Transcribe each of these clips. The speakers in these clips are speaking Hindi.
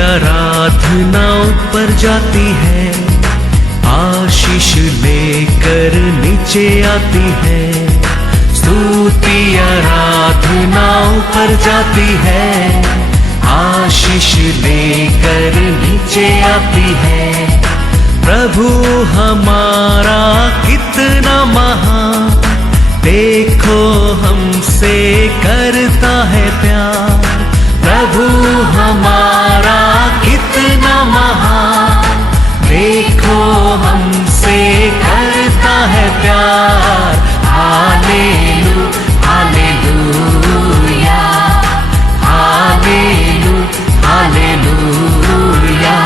आराधना ऊपर जाती है, आशीष लेकर नीचे आती है। स्तुति आराधना ऊपर जाती है, आशीष लेकर नीचे आती है। प्रभु हमारा कितना महान, देखो हमसे करता है प्यार। प्रभु हमारा कितना महान, देखो हमसे करता है प्यार। हालेलू हालेलूया, हालेलू हालेलूया।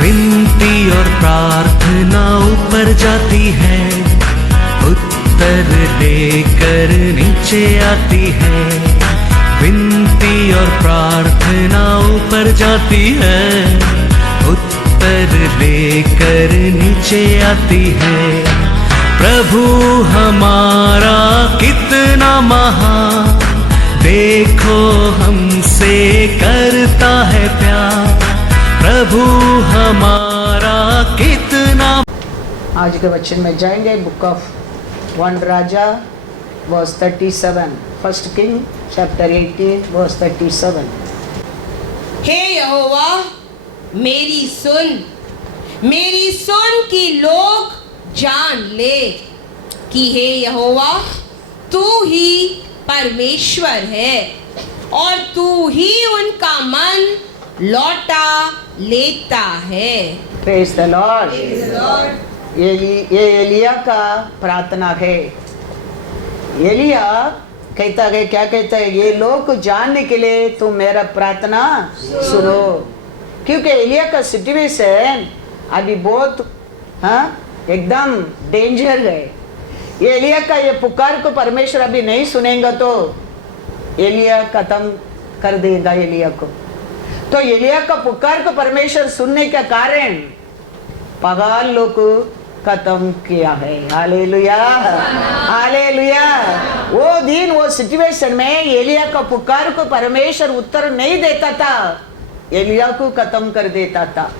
विनती और प्रार्थना ऊपर जाती है, उत्तर लेकर नीचे आती है। विनती और प्रार्थना ऊपर जाती है, उत्तर लेकर नीचे आती है। प्रभु हमारा कितना महान, देखो हमसे करता है प्यार। प्रभु हमारा कितना। आज के वचन में जाएंगे बुक ऑफ 1 राजा वर्स 37, 1 किंग चैप्टर 18 वर्स 37। हे यहोवा मेरी सुन कि लोग जान ले कि हे यहोवा तू ही परमेश्वर है और तू ही उनका मन लौटा लेता है। Praise the Lord. ये एलिया का प्रार्थना है। एलिया कहता है, क्या कहता है, ये लोग को जानने के लिए तुम मेरा प्रार्थना सुनो। क्योंकि एलिया का सिचुएशन अभी बहुत एकदम डेंजर है। ये एलिया का ये पुकार को परमेश्वर अभी नहीं सुनेगा तो एलिया खत्म कर देगा एलिया को। तो एलिया का पुकार को परमेश्वर सुनने के कारण पगाल लोग खत्म किया है। Hallelujah hallelujah. वो दिन वो सिचुएशन में एलिया का पुकार को परमेश्वर उत्तर नहीं देता था, एलिया को खत्म कर देता था।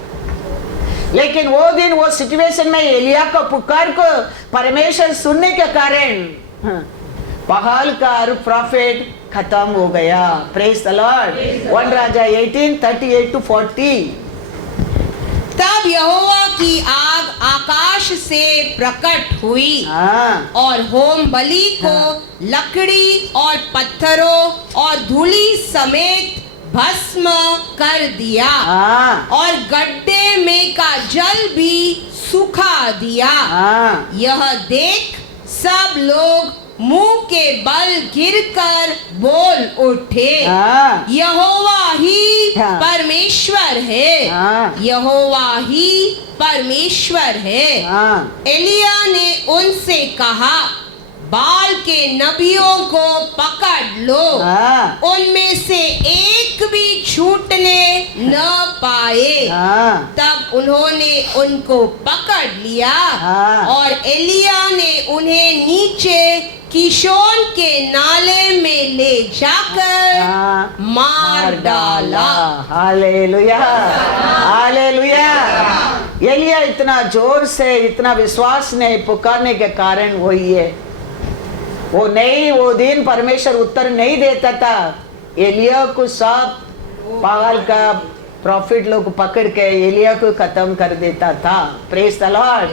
लेकिन वो दिन वो सिचुएशन में एलिया का पुकार को परमेश्वर सुनने के कारण पहाल का प्रॉफिट खत्म हो गया। Praise the Lord. 1 Raja 18 38 to 40। तब यहोवा की आग आकाश से प्रकट हुई और होम बलि को लकड़ी और पत्थरों और धूली समेत भस्म कर दिया और गड्ढे में का जल भी सुखा दिया। यह देख सब लोग मुंह के बल गिरकर बोल उठे, यहोवा ही परमेश्वर है, यहोवा ही परमेश्वर है। एलिया ने उनसे कहा, बाल के नबियों को पकड़ लो, उनमें से एक भी छूटने न पाए। तब उन्होंने उनको पकड़ लिया और एलिया ने उन्हें नीचे किशोन के नाले में ले जाकर मार डाला। Hallelujah hallelujah. एलिया इतना जोर से इतना विश्वास ने पुकारने के कारण वही है। वो दिन परमेश्वर उत्तर नहीं देता था। एलिया को सब पागल का प्रॉफिट लोग पकड़ के एलिया को खत्म कर देता था। Praise the Lord.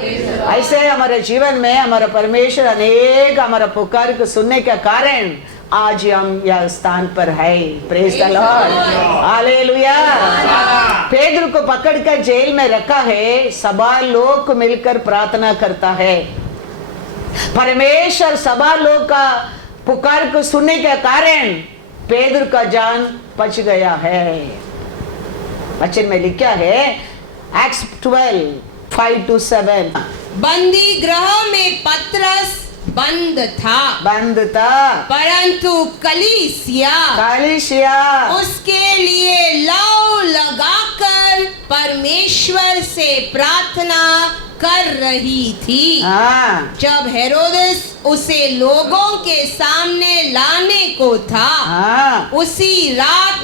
ऐसे हमारे जीवन में हमारा परमेश्वर अनेक हमारा पुकार को सुनने के कारण आज हम यह स्थान पर है। Praise the lord hallelujah. Peter को पकड़कर जेल में रखा है, सभा लोग को मिलकर प्रार्थना करता है। परमेश्वर सभा लोग का पुकार को सुनने के कारण पेदर का जान बच गया है। वचन में लिखा है एक्ट्स 12 5 to 7। बंदी गृह में पतरस बंद था परंतु कलीसिया उसके लिए लौ लगाकर परमेश्वर से प्रार्थना कर रही थी। हाँ जब हेरोदेस उसे लोगों के सामने लाने को था, हाँ उसी रात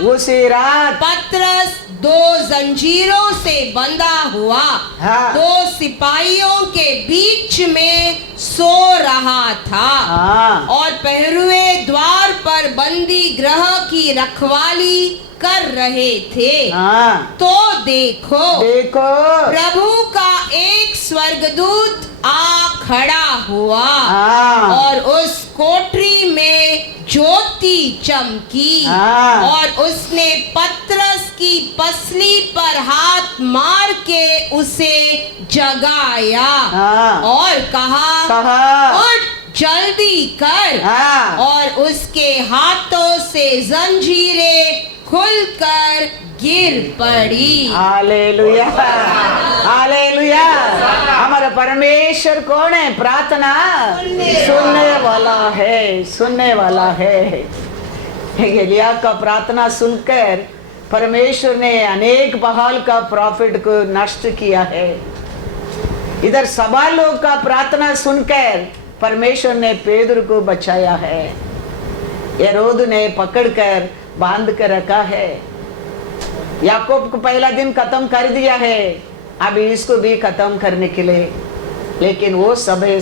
पतरस 2 जंजीरों से बंधा हुआ हाँ 2 सिपाहियों के बीच में सो रहा था। हाँ और पहरुए द्वार पर बंदी गृह की रखवाली कर रहे थे। हाँ तो देखो प्रभु का एक स्वर्गदूत आ खड़ा हुआ हाँ और उस कोठरी में ज्योति चमकी और उसने पतरस की पसली पर हाथ मार के उसे जगाया और कहा उठ जल्दी कर। और उसके हाथों से जंजीरें खुलकर गिर पड़ी। Hallelujah hallelujah. हमारा परमेश्वर कौन है? प्रार्थना सुनने वाला है। एलिया का प्रार्थना सुनकर परमेश्वर ने अनेक बहाल का प्रॉफिट को नष्ट किया है। इधर सभा लोग का प्रार्थना सुनकर परमेश्वर ने पेदर को बचाया है। हेरोद ने पकड़कर बांध कर रखा है। याकूब को पहला दिन खत्म कर दिया है, अभी इसको भी खत्म करने के लिए। लेकिन वो समय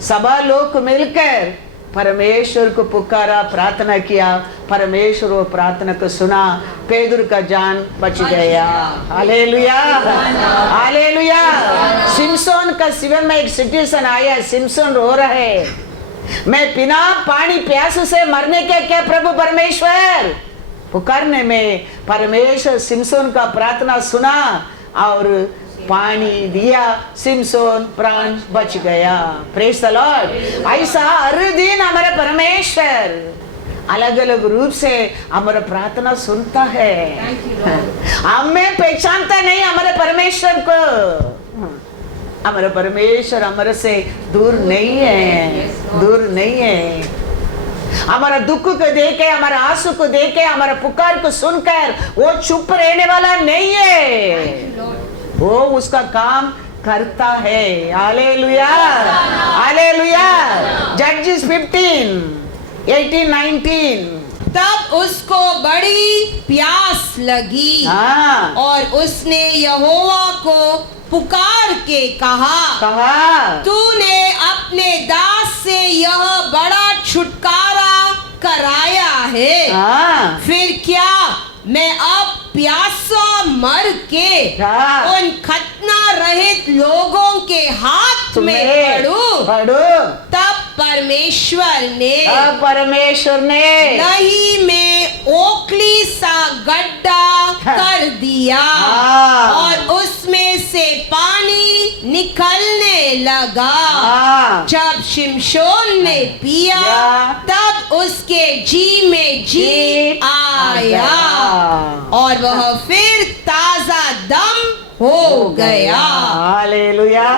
सभा लोग मिलकर परमेश्वर को पुकारा, प्रार्थना किया। परमेश्वर वो प्रार्थना को सुना, पेदर का जान बच गया। Hallelujah hallelujah. सिमसोन का जीवन में एक सिचुएशन आया, सिमसोन रो रहे, मैं बिना पानी प्यास से मरने के क्या प्रभु परमेश्वर। पुकारने में परमेश्वर सिमसोन का प्रार्थना सुना और पानी दिया, सिमसोन प्राण बच गया। Praise the Lord. ऐसा हर दिन हमारा परमेश्वर अलग अलग रूप से हमारा प्रार्थना सुनता है। हमें पहचानता नहीं हमारे परमेश्वर को। हमारा परमेश्वर हमारे से दूर नहीं है, हमारा दुख को देखे, हमारा आंसू को देखे, हमारा पुकार को सुनकर वो चुप रहने वाला नहीं है। वो उसका काम करता है। Hallelujah hallelujah. जजेस 15:18-19। तब उसको बड़ी प्यास लगी और उसने यहोवा को पुकार के कहा तूने अपने दास से यह बड़ा छुटकारा कराया है, फिर क्या मैं अब प्यासा मर के उन खतना रहित लोगों के हाथ में पड़ूं? तब परमेश्वर ने दही में ओखली सा गड्ढा कर दिया और उसमें से पानी निकलने लगा। जब शिमशोन ने पिया तब उसके जी में जी आया और वह फिर ताजा दम हो गया। हालेलुया।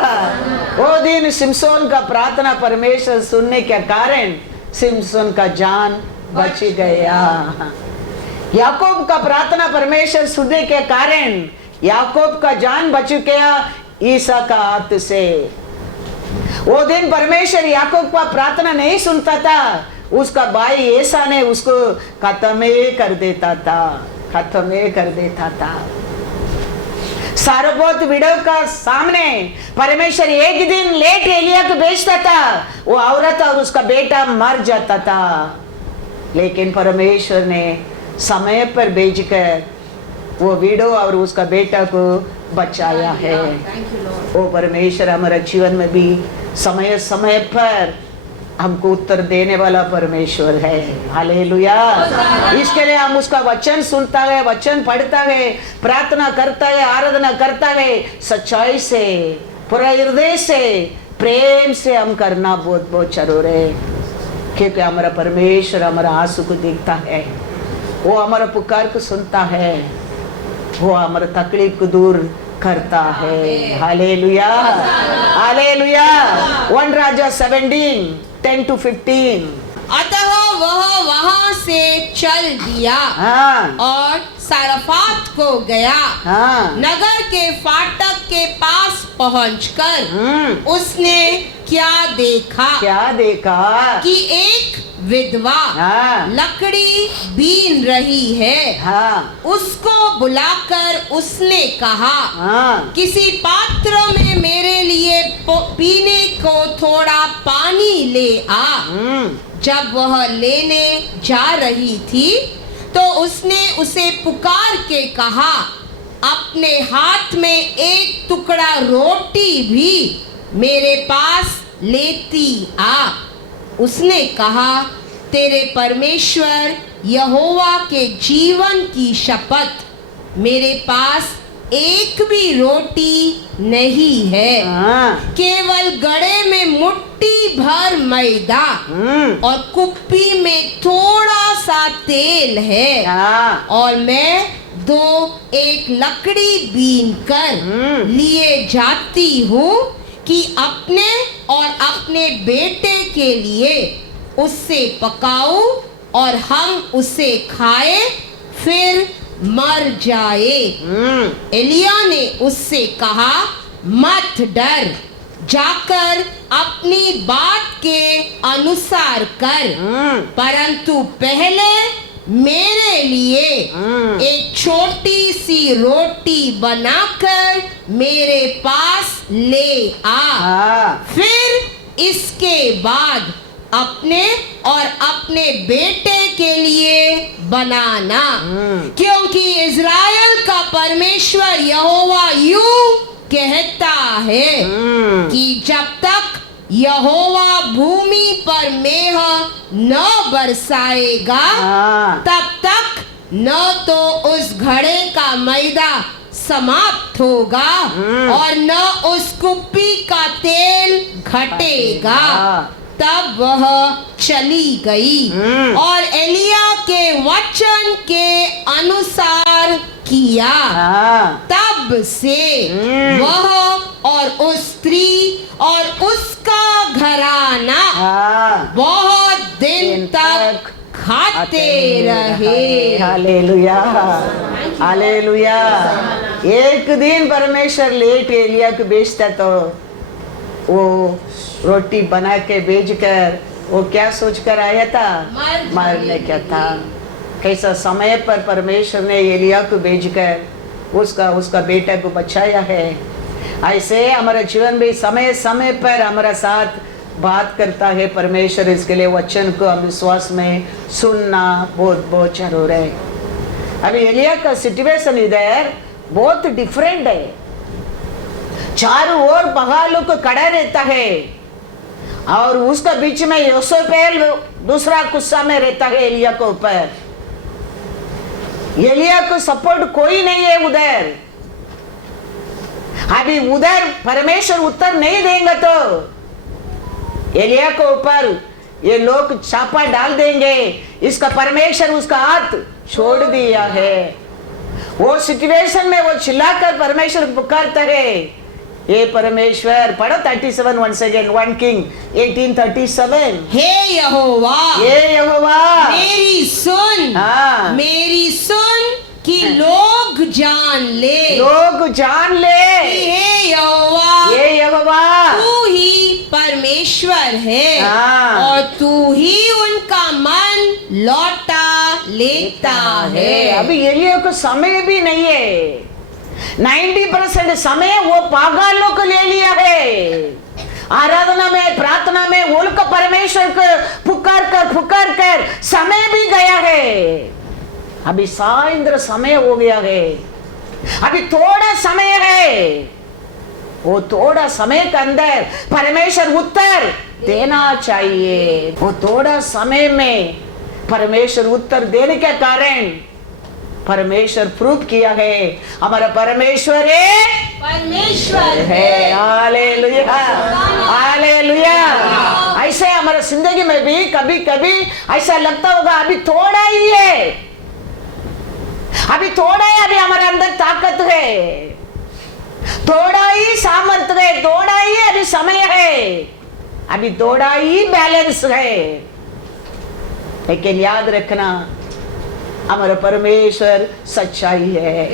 वो दिन सिमसोन का प्रार्थना परमेश्वर सुनने के कारण सिमसोन का जान बच गया। याकूब का प्रार्थना परमेश्वर सुनने के कारण याकूब का जान बच गया ईसा का हाथ से। वो दिन परमेश्वर याकूब का प्रार्थना नहीं सुनता था, उसका भाई ईसा ने उसको खत्म कर देता था। सारबोत विडो का सामने परमेश्वर एक दिन लेट एलिया को भेजता था, वो औरत और उसका बेटा मर जाता था। लेकिन परमेश्वर ने समय पर भेजकर वो विडो और उसका बेटा को बचाया है। वो परमेश्वर हमारे जीवन में भी समय समय पर हमको उत्तर देने वाला परमेश्वर है। हालेलुया। इसके लिए हम उसका वचन सुनता है, वचन पढ़ता है, प्रार्थना करता है, आराधना करता है, सच्चाई से, पूरा हृदय से, प्रेम से हम करना बहुत बहुत जरूर है। क्योंकि हमारा परमेश्वर हमारा आंसू को देखता है, वो हमारा पुकार को सुनता है, वो हमारा तकलीफ को दूर करता है। Hallelujah hallelujah. 1 राजा 17:10-15। अतः वह वहां से चल दिया और सारफात को गया। नगर के फाटक के पास पहुंचकर उसने क्या देखा क्या देखा? कि एक विधवा हाँ। लकड़ी बीन रही है। हाँ उसको बुलाकर उसने कहा, हाँ किसी पात्र में मेरे लिए पीने को थोड़ा पानी ले आ। जब वह लेने जा रही थी तो उसने उसे पुकार के कहा, अपने हाथ में एक टुकड़ा रोटी भी मेरे पास लेती आ। उसने कहा, तेरे परमेश्वर यहोवा के जीवन की शपथ, मेरे पास एक भी रोटी नहीं है, हाँ केवल गड़े में मुट्ठी भर मैदा और कुप्पी में थोड़ा सा तेल है। हाँ और मैं एक लकड़ी बीन कर लिए जाती हूँ कि अपने और अपने बेटे के लिए उससे पकाऊं और हम उसे खाए फिर मर जाए। एलिया ने उससे कहा, मत डर, जाकर अपनी बात के अनुसार कर, परंतु पहले मेरे लिए एक छोटी सी रोटी बनाकर मेरे पास ले आ। हाँ फिर इसके बाद अपने और अपने बेटे के लिए बनाना, क्योंकि इज़राइल का परमेश्वर यहोवा यूं कहता है कि जब तक यहोवा भूमि पर मेह न बरसाएगा तब तक न तो उस घड़े का मैदा समाप्त होगा और न उस कुप्पी का तेल घटेगा। तब वह चली गई और एलिया के वचन के अनुसार किया। तब से वह और उस स्त्री और उसका घराना बहुत दिन तक खाते रहे। Hallelujah hallelujah. एक दिन परमेश्वर लेट एलिया को भेजता तो वो रोटी बना के भेजकर वो क्या सोचकर आया था? मरने का था। कैसा समय पर परमेश्वर ने एलिया को भेजकर उसका बेटा को बचाया है। ऐसे हमारे जीवन में समय समय पर हमारा साथ बात करता है परमेश्वर। इसके लिए वचन को हम विश्वास में सुनना बहुत बहुत जरूर है। अभी एलिया का सिचुएशन इधर बहुत डिफरेंट है। चारों ओर पहाड़ों को खड़ा रहता है और उसका बीच में योसेफेल दूसरा गुस्सा में रहता है एलिया के ऊपर। एलिया को सपोर्ट कोई नहीं है उधर। अभी उधर परमेश्वर उत्तर नहीं देंगे तो एलिया के ऊपर ये लोग छापा डाल देंगे। इसका परमेश्वर उसका हाथ छोड़ दिया है। वो सिचुएशन में वो चिल्लाकर परमेश्वर पुकारता है, ये परमेश्वर। पढ़ो 37 once again, 1 King 18:37। हे यहोवा, ये यहोवा मेरी सुन, हाँ मेरी सुन कि लोग जान ले, लोग जान ले कि हे यहोवा, ये यहोवा तू ही परमेश्वर है हाँ। और तू ही उनका मन लौटा लेता है। अभी एलिया को समय भी नहीं है। 90% समय वो पागलों को ले लिया है। आराधना में प्रार्थना में वो लोग परमेश्वर को पुकार कर समय भी गया है। अभी सायंत्र समय हो गया है। अभी थोड़ा समय है। वो थोड़ा समय के अंदर परमेश्वर उत्तर देना चाहिए। वो थोड़ा समय में परमेश्वर उत्तर देने के कारण परमेश्वर प्रूफ किया है हमारा परमेश्वर है। Hallelujah hallelujah. ऐसे हमारा जिंदगी में भी कभी कभी ऐसा लगता होगा अभी थोड़ा ही है, अभी थोड़ा ही अभी हमारे अंदर ताकत है, थोड़ा ही सामर्थ्य है, थोड़ा ही अभी समय है, अभी थोड़ा ही बैलेंस है। लेकिन याद रखना हमारा परमेश्वर सच्चाई है।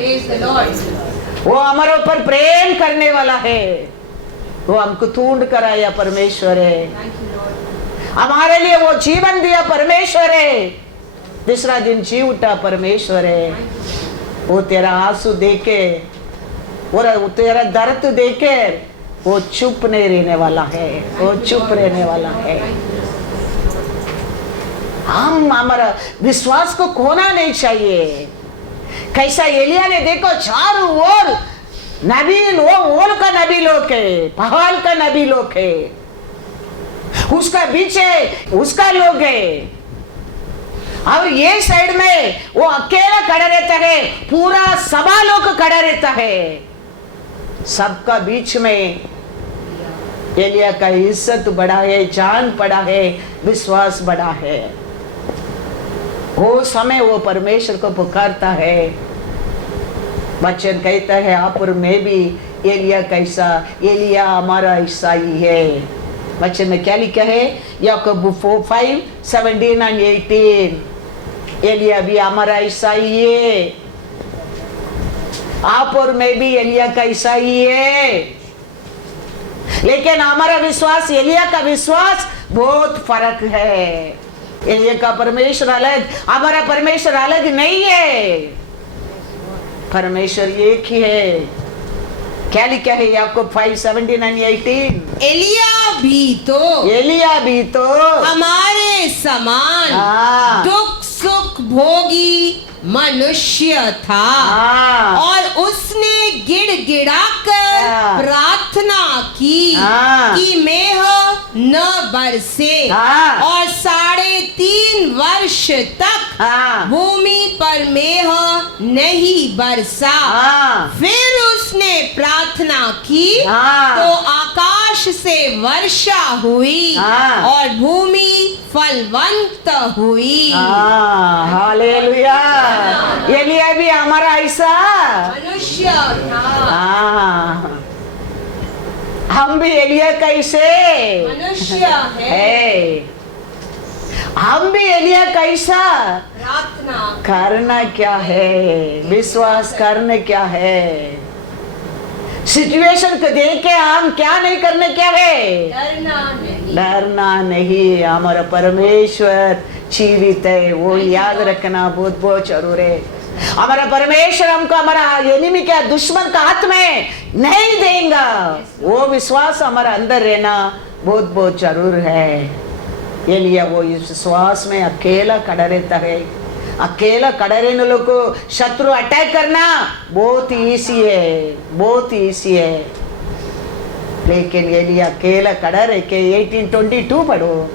वो हमारे ऊपर प्रेम करने वाला है। वो हमको ढूंढ कर आया परमेश्वर है, हमारे लिए वो जीवन दिया परमेश्वर है, तीसरा दिन जी उठा परमेश्वर है। वो तेरा आंसू देखे और तेरा दर्द देखे वो चुप नहीं रहने वाला है, वो चुप रहने वाला है। हम हमारा विश्वास को खोना नहीं चाहिए। कैसा एलिया ने देखो चारों ओर नबी लोग, ओल का नबी लोग है, पहाड़ का नबी लोग है, उसका पीछे उसका लोग है, और ये साइड में वो अकेला खड़ा रहता है, पूरा सभा लोग खड़ा रहता है। सबका बीच में एलिया का इज्जत बढ़ा है, जान पड़ा है, विश्वास बढ़ा है। वो समय वो परमेश्वर को पुकारता है। वचन कहता है आप और मैं भी एलिया कैसा, एलिया हमारा ऐसा ही है। वचन में क्या लिखा है? याकूब 4:5-17 और 18। एलिया भी हमारा ऐसा ही है, आप और मैं भी एलिया का ऐसा ही है। लेकिन हमारा विश्वास, एलिया का विश्वास बहुत फर्क है। एलिया का परमेश्वर अलग, हमारा परमेश्वर अलग नहीं है, परमेश्वर एक ही है। क्या लिखा है याकूब 5:17 और 18? एलिया भी तो हमारे समान दुख सुख भोगी मनुष्य था, और उसने गिड़गिड़ाकर प्रार्थना की कि मेघ न बरसे, और 3.5 वर्ष तक भूमि पर मेघ नहीं बरसा। फिर उसने प्रार्थना की तो आकाश से वर्षा हुई और भूमि फलवंत हुई। हालेलुया। एलिया भी हमारा ऐसा मनुष्य था। हम भी एलिया कैसे मनुष्य है। हम भी एलिया कैसा प्रार्थना करना क्या है, विश्वास करने क्या है, सिचुएशन को देख के हम क्या नहीं करने क्या है, डरना नहीं। हमारा परमेश्वर जीवित है, वो याद रखना बहुत बहुत जरूर है। हमारा परमेश्वर हमको हमारा एनिमी क्या, दुश्मन का हाथ में नहीं देगा। वो विश्वास हमारा अंदर रहना बहुत बहुत जरूर है। एलिया वो इस विश्वास में अकेला खड़ा रहता है। अकेला खड़ा रहने लोग को शत्रु अटैक करना बहुत ईजी है, बहुत ईजी है। लेकिन एलिया अकेला खड़ा रह के 18:22 पढ़ो।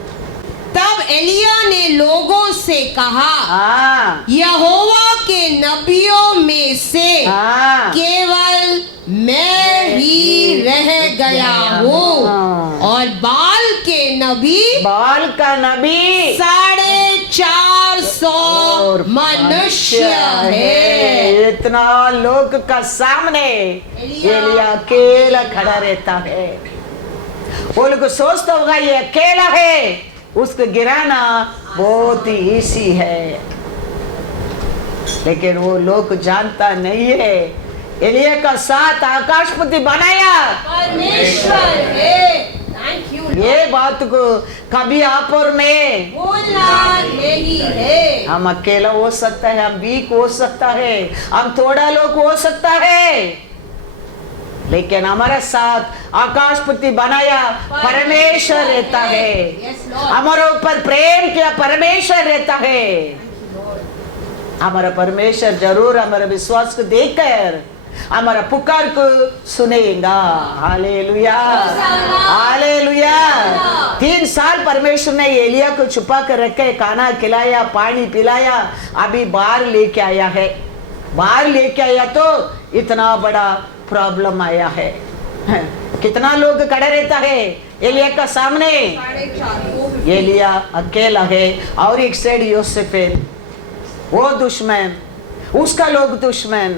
तब एलिया ने लोगों से कहा, यहोवा के नबियों में से केवल मैं ही रह गया हूँ, और बाल का नबी 450 मनुष्य है। इतना लोग का सामने एलिया अकेला खड़ा रहता है। वो लोग सोचता होगा ये अकेला है, उसको गिराना बहुत ही ईजी है। लेकिन वो लोग जानता नहीं है एलिया का साथ आकाशपति बनाया परमेश्वर है। Thank you. ये बात को कभी आप और मैं भूलना नहीं है। हम अकेला हो सकता है, हम वीक हो सकता है, हम थोड़ा लोग हो सकता है, लेकिन हमारे साथ आकाशपति बनाया परमेश्वर रहता है। हमारे ऊपर प्रेम किया परमेश्वर रहता है। हमारा परमेश्वर जरूर हमारे विश्वास को देखकर हमारा पुकार को सुनेगा। Hallelujah, hallelujah. 3 साल परमेश्वर ने एलिया को छुपा कर रखे, खाना खिलाया, पानी पिलाया, अभी बाहर लेके आया है। बाहर लेके आया तो इतना बड़ा प्रॉब्लम आया है। कितना लोग खड़े रहता है एलिया का सामने? एलिया अकेला है, और एक साइड यूसुफ है, वो दुश्मन, उसका लोग दुश्मन,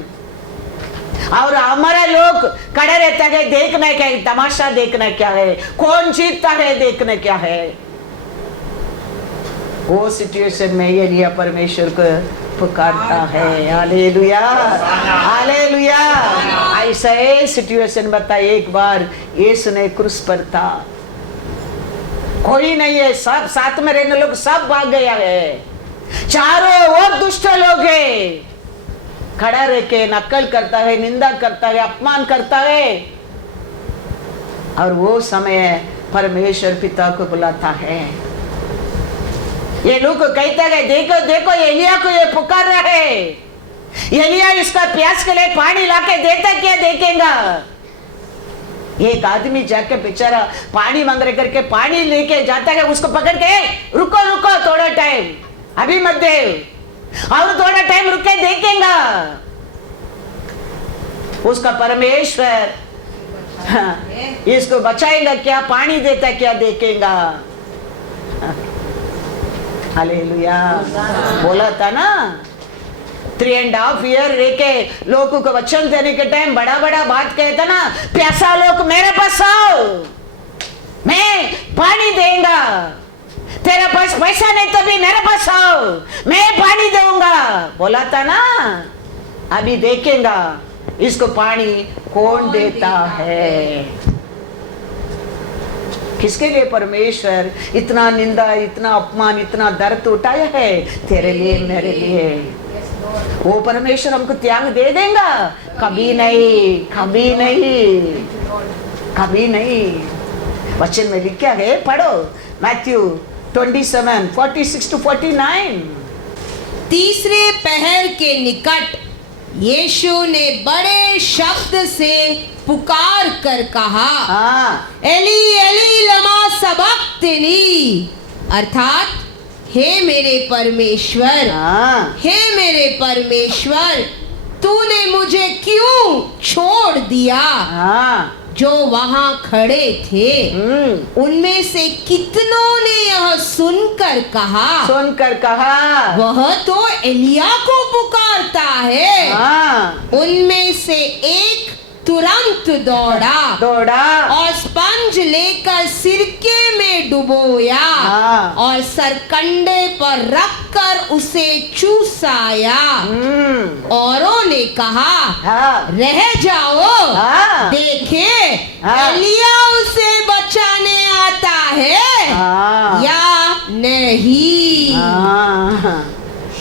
और हमारा लोग खड़े रहता है देखना क्या है, तमाशा देखना क्या है, कौन जीतता है देखना क्या है। वो सिचुएशन में एलिया परमेश्वर को पुकारता है। Hallelujah, hallelujah. ऐसा है सिचुएशन बताइए, एक बार यीशु ने क्रूस पर था, कोई नहीं है, सब साथ में रहने लोग सब भाग गया है, चारों ओर दुष्ट लोग है, खड़ा रह के नकल करता है, निंदा करता है, अपमान करता है। और वो समय परमेश्वर पिता को बुलाता है। ये लोग कहता है देखो देखो एलिया को ये पुकार रहा है, एलिया इसका प्यास के लिए पानी लाके देता क्या देखेगा। एक आदमी जाके बेचारा पानी मांग रहे करके पानी लेके जाता है, उसको पकड़ के रुको रुको थोड़ा टाइम, अभी मत दे, और थोड़ा टाइम रुक के देखेगा। उसका परमेश्वर इसको बचाएगा क्या, पानी देता क्या देखेगा। हालेलुया। बोला था ना 3.5 ईयर लेके लोगों को वचन देने के टाइम बड़ा बड़ा बात कहता ना, प्यासा लोग मेरे पास आओ, मैं पानी देंगा, तेरा पास पैसा नहीं तो भी मेरे पास आओ, मैं पानी दूंगा। बोला था ना, अभी देखेगा इसको पानी कौन देता है। किसके लिए परमेश्वर इतना निंदा, इतना अपमान, इतना दर्द उठाया है? तेरे लिए, मेरे लिए। वो परमेश्वर हमको त्याग दे देगा? कभी नहीं, कभी नहीं, कभी नहीं। वचन में लिखा है, पढ़ो मैथ्यू 27:46-49। तीसरे पहर के निकट यीशु ने बड़े शब्द से पुकार कर कहा, एली एली लमा सबक्तनी, अर्थात हे मेरे परमेश्वर, हे मेरे परमेश्वर, तूने मुझे क्यों छोड़ दिया। जो वहां खड़े थे उनमें से कितनों ने यह सुनकर कहा वह तो एलिया को पुकारता है। उनमें से एक तुरंत दौड़ा और स्पंज लेकर सिरके में डुबोया और सरकंडे पर रखकर उसे चूसाया। औरों ने कहा, रह जाओ, देखे एलिया उसे बचाने आता है या नहीं।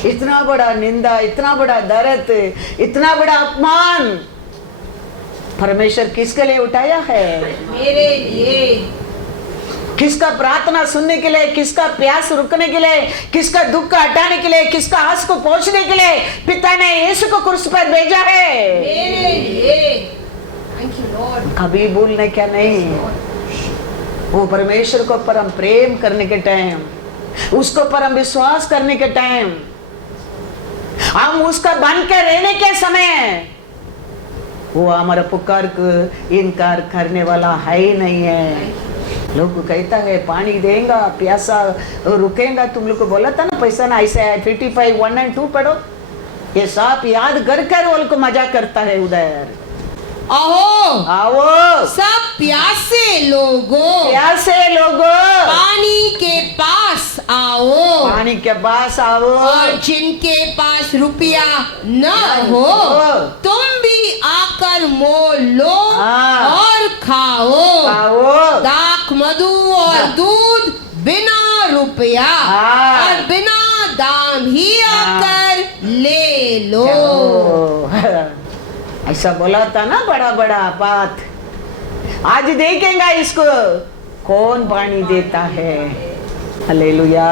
इतना बड़ा निंदा, इतना बड़ा दर्द, इतना बड़ा अपमान परमेश्वर किसके लिए उठाया है? मेरे लिए। किसका प्रार्थना सुनने के लिए, किसका प्यास रुकने के लिए, किसका दुख का हटाने के लिए, किसका आस को पहुंचने के लिए पिता ने यीशु को क्रूस पर भेजा है? मेरे लिए। Thank you Lord. कभी भूलने क्या नहीं। वो परमेश्वर को परम प्रेम करने के टाइम, उसको परम विश्वास करने के टाइम, हम उसका बन के रहने के समय वो हमारा पुकार को इनकार करने वाला है ही नहीं है। लोग कहता है पानी देगा, प्यासा रुकेगा। तुम लोग को बोला था ना पैसा ना ऐसे है। 55 1 and 2 पढ़ो, ये सब याद कर कर वो को मजा करता है उधर। आओ सब प्यासे लोगों, पानी के पास आओ, और जिनके पास रुपया न हो तुम भी आकर मोल लो और खाओ। दाख मधु और दूध बिना रुपया और बिना दाम ही आकर ले लो। ऐसा बोला था ना बड़ा बड़ा बात। आज देखेंगे इसको कौन पानी देता है। हालेलुया।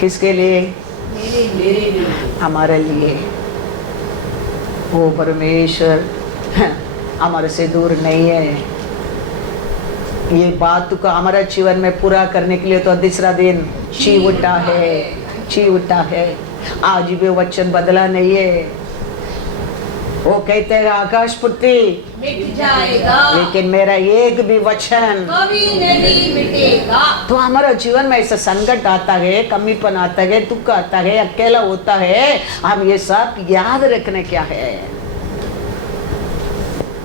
किसके लिए? हमारे लिए। वो परमेश्वर हमारे से दूर नहीं है। ये बात को हमारा जीवन में पूरा करने के लिए तो तीसरा दिन ची उठा है। आज भी वचन बदला नहीं है। वो कहते हैं आकाश पृथ्वी मिट जाएगा, लेकिन मेरा एक भी वचन कभी नहीं मिटेगा। तो हमारा जीवन में ऐसा संकट आता है, कमीपन आता है, दुख आता है, अकेला होता है, हम ये सब याद रखने क्या है?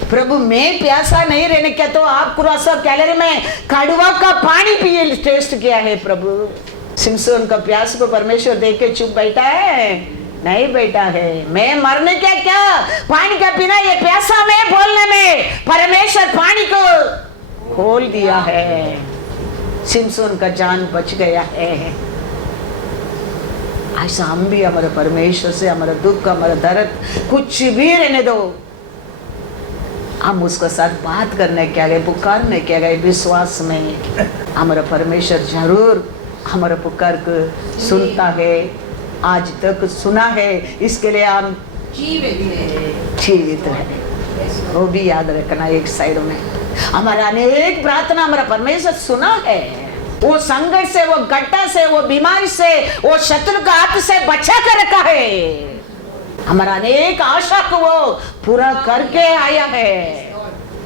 प्रभु मैं प्यासा नहीं रहने क्या तो आप कुरासा कैलोरी में कड़वा का पानी पिए टेस्ट किया है प्रभु। सिमसोन का प्यास को परमेश्वर देख के चुप बैठा है? नहीं बैठा है। मैं मरने क्या क्या पानी का पीना, ये प्यासा में बोलने में परमेश्वर पानी को खोल दिया है। सिमसोन का जान बच गया है। ऐसा हम भी हमारे परमेश्वर से हमारा दुख, हमारा दर्द कुछ भी रहने दो, हम उसके साथ बात करने क्या गए, पुकारने क्या गए, विश्वास में हमारा परमेश्वर जरूर हमारा पुकार को सुनता है। आज तक सुना है, इसके लिए हम जीवित है। वो भी याद रखना। एक साइड में हमारा अनेक प्रार्थना हमारा परमेश्वर सुना है। वो संकट से, वो गड्ढा से, वो बीमारी से, वो शत्रु का हाथ से बचा कर रखा है। हमारा अनेक आशा को वो पूरा करके आया है।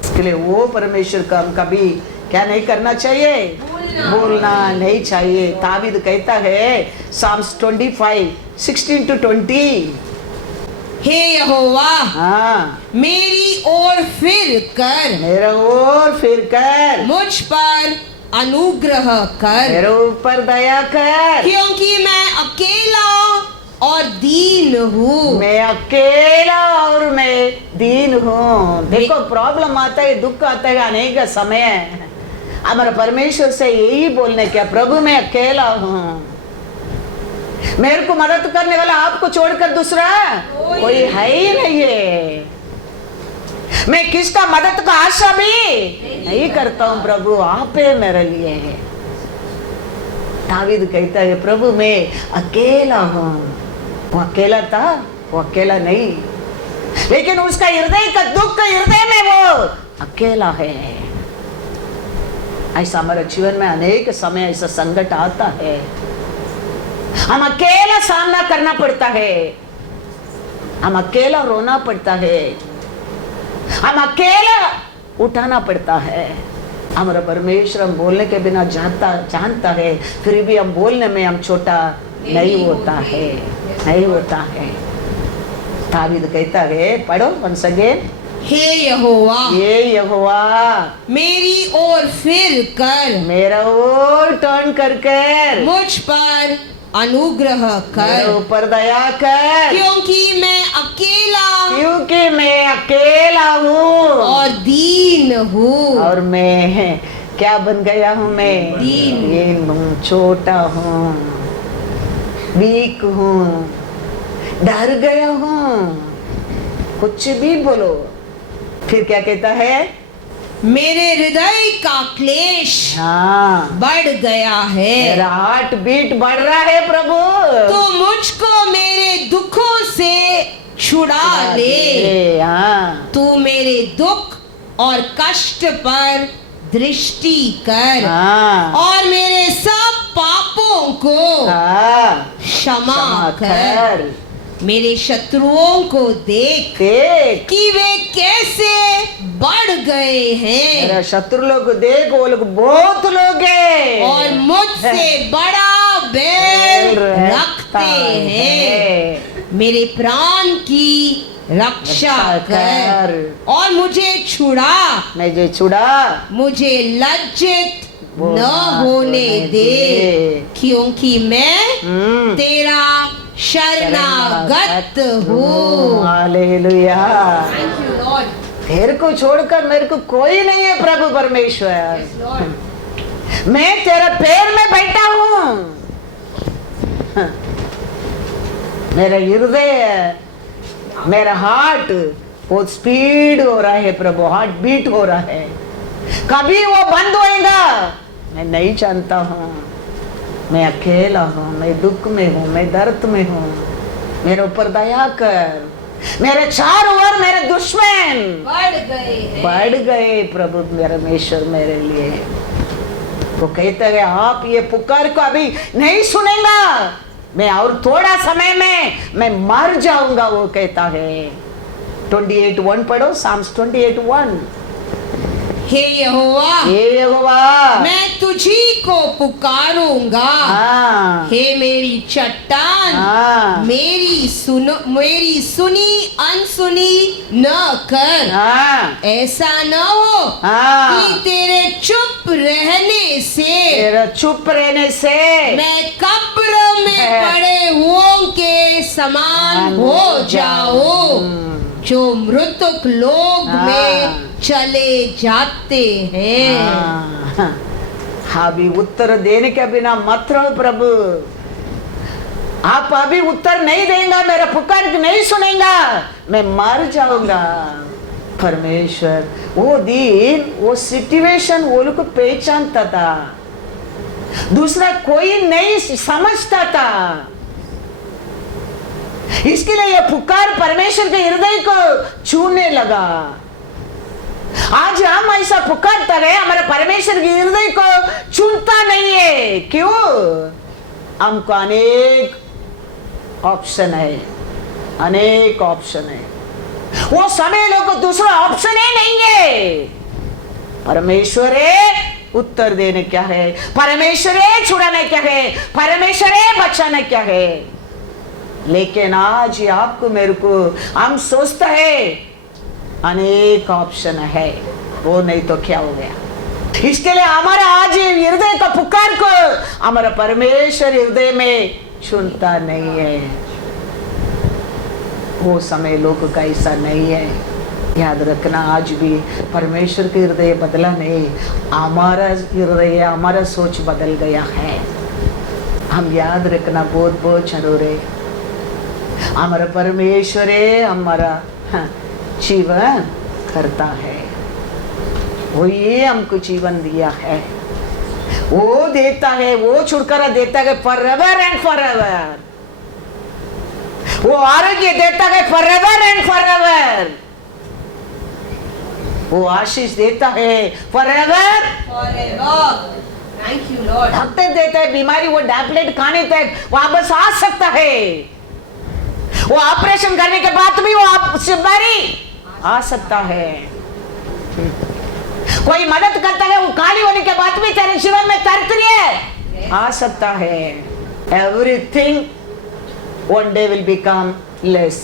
इसके लिए वो परमेश्वर का हम कभी क्या नहीं करना चाहिए, बोलना नहीं चाहिए। दावीद कहता है साम्स 25:16-20, हे यहोवा हाँ, मेरी ओर फिर कर, मेरा ओर फिर कर, मुझ पर अनुग्रह कर, मेरे ऊपर दया कर, क्योंकि मैं अकेला और दीन हूँ। मैं अकेला और मैं दीन हूँ। देखो प्रॉब्लम आता है, दुख आता है, अनेक समय है। हमारा परमेश्वर से यही बोलने क्या, प्रभु मैं अकेला हूँ, मेरे को मदद करने वाला आपको छोड़कर दूसरा कोई है ही नहीं है। मैं किसका मदद का आशा भी नहीं करता हूँ, प्रभु आप है मेरे लिए। दावीद कहता है प्रभु मैं अकेला हूँ। वो अकेला था, वो अकेला नहीं, लेकिन उसका हृदय का दुख हृदय में वो अकेला है। ऐसा हमारे जीवन में अनेक समय ऐसा संकट आता है, हम अकेला सामना करना पड़ता है, हम अकेला रोना पड़ता है, हम अकेला उठाना पड़ता है। हमारा परमेश्वर हम बोलने के बिना जानता है, फिर भी हम बोलने में हम छोटा नहीं होता है, नहीं होता है। दावीद कहता है, पढ़ो once again, हे यहोवा ये यहोवा मेरी ओर फिर कर, मेरा ओर टर्न कर कर, मुझ पर अनुग्रह मेरे कर, ऊपर दया कर, क्योंकि मैं अकेला क्योंकि मैं अकेला हूँ और दीन हूँ। और मैं क्या बन गया हूँ, मैं दीन हूँ, छोटा हूँ, वीक हूँ, डर गया हूँ। कुछ भी बोलो, फिर क्या कहता है, मेरे हृदय का क्लेश हाँ बढ़ गया है, मेरा हार्ट बीट बढ़ रहा है प्रभु, तो मुझको मेरे दुखों से छुड़ा ले। हाँ तू मेरे दुख और कष्ट पर दृष्टि कर, हाँ और मेरे सब पापों को हाँ क्षमा कर। मेरे शत्रुओं को देख देख, कि वे कैसे बढ़ गए हैं, मेरा शत्रु लोग देख, वो लोग बहुत लोग हैं और मुझसे बड़ा बैर रखते हैं। मेरे प्राण की रक्षा कर और मुझे छुड़ा, मुझे छुड़ा, मुझे लज्जित न होने दे, क्योंकि मैं तेरा शरणागत हूँ। हालेलुया। Thank you, Lord. तेरे को छोड़कर मेरे को कोई नहीं है प्रभु परमेश्वर। Yes, Lord. मैं तेरे पैर में बैठा हूँ। मेरा हृदय, मेरा हार्ट बहुत स्पीड हो रहा है प्रभु, हार्ट बीट हो रहा है। कभी वो बंद होएगा मैं नहीं जानता हूँ। मैं अकेला हूँ, मैं दुख में हूँ, मैं दर्द में हूँ। मेरे ऊपर दया कर। मेरे चारों ओर मेरे दुश्मन बढ़ गए प्रभु परमेश्वर मेरे लिए। वो कहते हैं आप ये पुकार को अभी नहीं सुनेगा, मैं और थोड़ा समय में मैं मर जाऊंगा। वो कहता है 28:1 पढ़ो, साम्स 28:1। हे यहोवा, हे यहोवा, मैं तुझी को पुकारूंगा। हाँ, हे मेरी चट्टान, हाँ, मेरी सुनी अनसुनी न कर। हाँ, ऐसा न हो हाँ, कि तेरे चुप रहने से, तेरा चुप रहने से मैं कब्र में पड़े हुओं के समान हो जाऊं, जो मृतक लोग में चले जाते हैं। अभी उत्तर देने के बिना मत रहो प्रभु। आप अभी उत्तर नहीं देंगे, मेरा पुकार नहीं सुनेगा, मैं मर जाऊंगा। परमेश्वर वो दिन वो सिचुएशन वो लोग को पहचानता था, दूसरा कोई नहीं समझता था। इसके लिए यह पुकार परमेश्वर के हृदय को छूने लगा। आज हम ऐसा पुकारता रहे, हमारे परमेश्वर के हृदय को छूता नहीं है। क्यों? हमको अनेक ऑप्शन है, अनेक ऑप्शन है। वो समय लोग को दूसरा ऑप्शन ही नहीं है। परमेश्वर है उत्तर देने क्या है, परमेश्वर है छुड़ाने क्या है, परमेश्वर है बचाने क्या है। लेकिन आज आपको मेरे को हम सोचता है अनेक ऑप्शन है, वो नहीं तो क्या हो गया। इसके लिए हमारा आज हृदय का पुकार को हमारा परमेश्वर हृदय में सुनता नहीं है। वो समय लोग का ऐसा नहीं है। याद रखना, आज भी परमेश्वर के हृदय बदला नहीं, हमारा हृदय हमारा सोच बदल गया है। हम याद रखना बहुत बहुत जरूर है। हमारा परमेश्वर है, हमारा जीवन करता है, वो ये हमको जीवन दिया है, वो देता है, वो छुटकारा देता है फॉरएवर एंड फॉरएवर। वो आरोग्य देता है फॉरएवर एंड फॉरएवर। वो आशीष देता है forever forever. Thank you Lord. हफ्ते देता है, बीमारी वो टैबलेट खाने तक वापस आ सकता है। वो ऑपरेशन करने के बाद भी वो आपसे बारी आ सकता है। कोई मदद करता है, वो खाली होने के बाद भी तेरे जीवन में तरक्की आ सकता है। Everything one day will become less,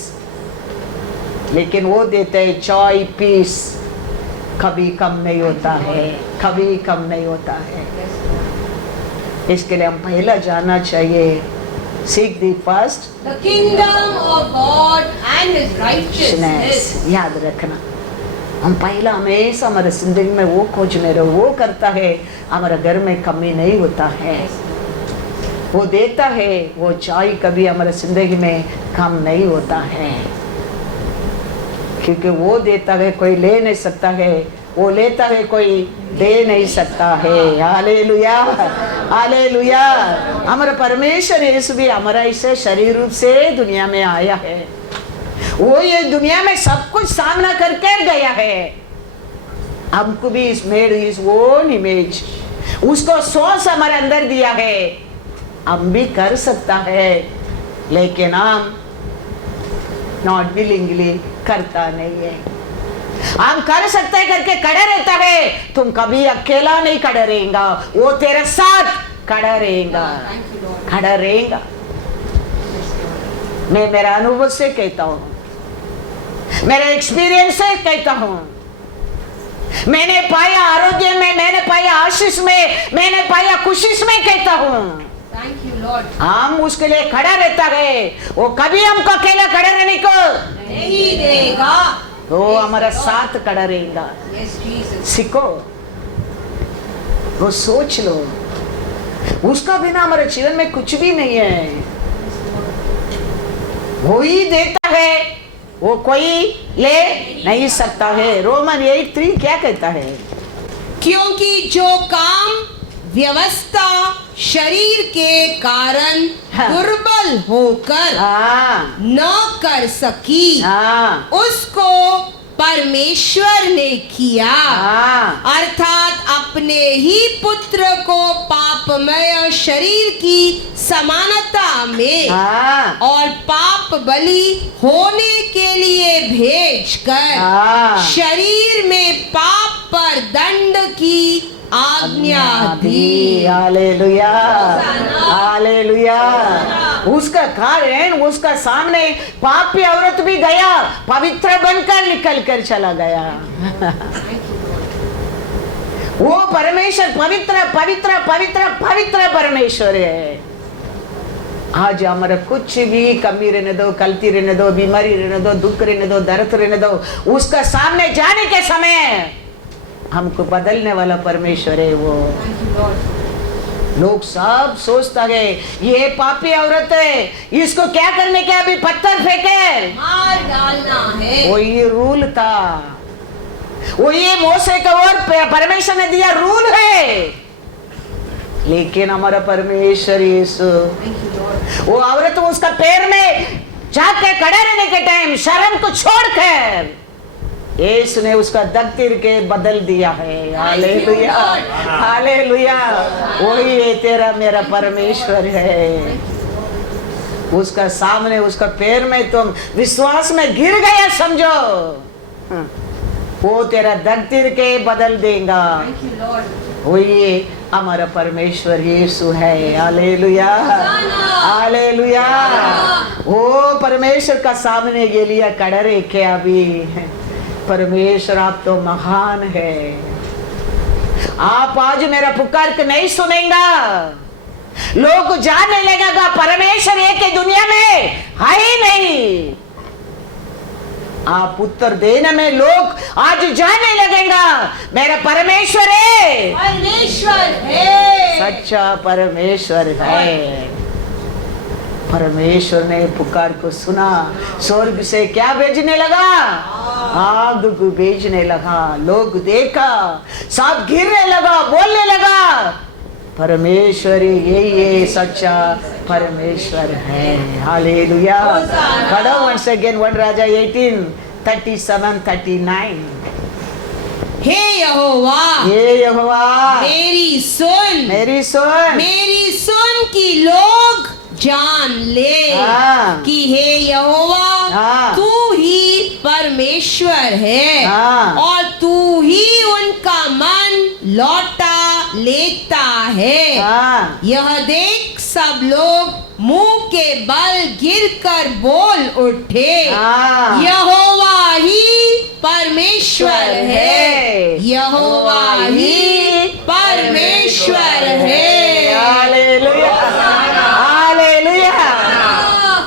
लेकिन वो देते हैं जॉय पीस, कभी कम नहीं होता है, कभी कम नहीं होता है। इसके लिए हम पहला जानना चाहिए, seek the first the kingdom of God and his righteousness। याद रखना, हम पहला हमेशा हमारे जिंदगी में वो खोजने रहो, वो करता है, हमारा घर में कमी नहीं होता है। वो देता है, वो चाय कभी हमारे जिंदगी में कम नहीं होता है, क्योंकि वो देता है कोई ले नहीं सकता है, वो लेता है कोई दे नहीं सकता है। Hallelujah, hallelujah. हमारा परमेश्वर यीशु भी हमारा इसे शरीर रूप से दुनिया में आया है। वो ये दुनिया में सब कुछ सामना करके गया है। हमको भी इस मेड इस ओन इमेज, उसको सोच हमारे अंदर दिया है। हम भी कर सकता है, लेकिन हम नॉट विलिंगली करता नहीं है। हम कर सकते हैं करके खड़ा रहता है, तुम कभी अकेला नहीं खड़ा रहेगा, वो तेरे साथ खड़ा रहेगा, खड़ा रहेगा। मैं मेरा अनुभव से कहता हूँ, मेरे एक्सपीरियंस से कहता हूँ। मैंने पाया आरोग्य में, मैंने पाया आशीष में, मैंने पाया खुशी में, कहता हूँ। Thank you Lord. हम उसके लिए खड़ा रहता है, वो कभी हमको अकेला खड़ा रहने को नहीं देगा, वो हमारा साथ खड़ा रहेगा। सीखो, वो सोच लो, उसका बिना हमारे जीवन में कुछ भी नहीं है। वो ही देता है, वो कोई ले नहीं सकता है। रोमन 8:3 क्या कहता है? क्योंकि जो काम व्यवस्था शरीर के कारण दुर्बल होकर न कर सकी, उसको परमेश्वर ने किया, अर्थात अपने ही पुत्र को पापमय शरीर की समानता में और पाप बलि होने के लिए भेजकर शरीर में पाप पर दंड की आज्ञा दी। Hallelujah, hallelujah. उसका कारण, उसका सामने पापी औरत भी गया, पवित्र बनकर निकल कर चला गया। वो परमेश्वर पवित्र पवित्र पवित्र पवित्र परमेश्वर है। आज हमारा कुछ भी कमी रहने दो, गलती रहने दो, बीमारी रहने दो, दुख रहने दो, दर्द रहने दो, उसका सामने जाने के समय हमको बदलने वाला परमेश्वर है वो। लोग सब सोचता है ये पापी औरत है, इसको क्या करने के, अभी पत्थर फेंके, मार डालना है। वो ये रूल था, वो ये मूसा का और परमेश्वर ने दिया रूल है। लेकिन हमारा परमेश्वर यीशु, वो औरत उसका पैर में जाके खड़े रहने के टाइम शर्म को छोड़कर यीशु ने उसका दफ्तर के बदल दिया है। Hallelujah, hallelujah. वही है तेरा मेरा परमेश्वर है। उसका सामने उसका पैर में तुम विश्वास में गिर गया समझो, वो तेरा दफ्तर के बदल देगा। वही हमारा परमेश्वर यीशु है। Hallelujah, hallelujah. वो परमेश्वर का सामने एलिया खड़ा रहे के अभी, परमेश्वर आप तो महान है, आप आज मेरा पुकार के नहीं सुनेगा, लोग जानने लगेगा परमेश्वर एक ही दुनिया में है ही नहीं। आप उत्तर देने में लोग आज जानने लगेगा मेरा परमेश्वर है, परमेश्वर है, सच्चा परमेश्वर है। परमेश्वर ने पुकार को सुना, स्वर्ग से क्या भेजने लगा, आग को भेजने लगा। लोग देखा, सब गिरने लगा, बोलने लगा परमेश्वर यही है, सच्चा परमेश्वर है। हालेलुया। पढ़ो once again 1 राजा 18:37-39। हे यहोवा, हे यहोवा मेरी सुन, मेरी सुन, मेरी सुन कि लोग जान ले हाँ। कि हे यहोवा हाँ। तू ही परमेश्वर है हाँ। और तू ही उनका मन लौटा लेता है। हाँ। यह देख सब लोग मुंह के बल गिरकर बोल उठे, हाँ। यहोवा ही परमेश्वर है, यहोवा ही परमेश्वर है। Hallelujah, hallelujah.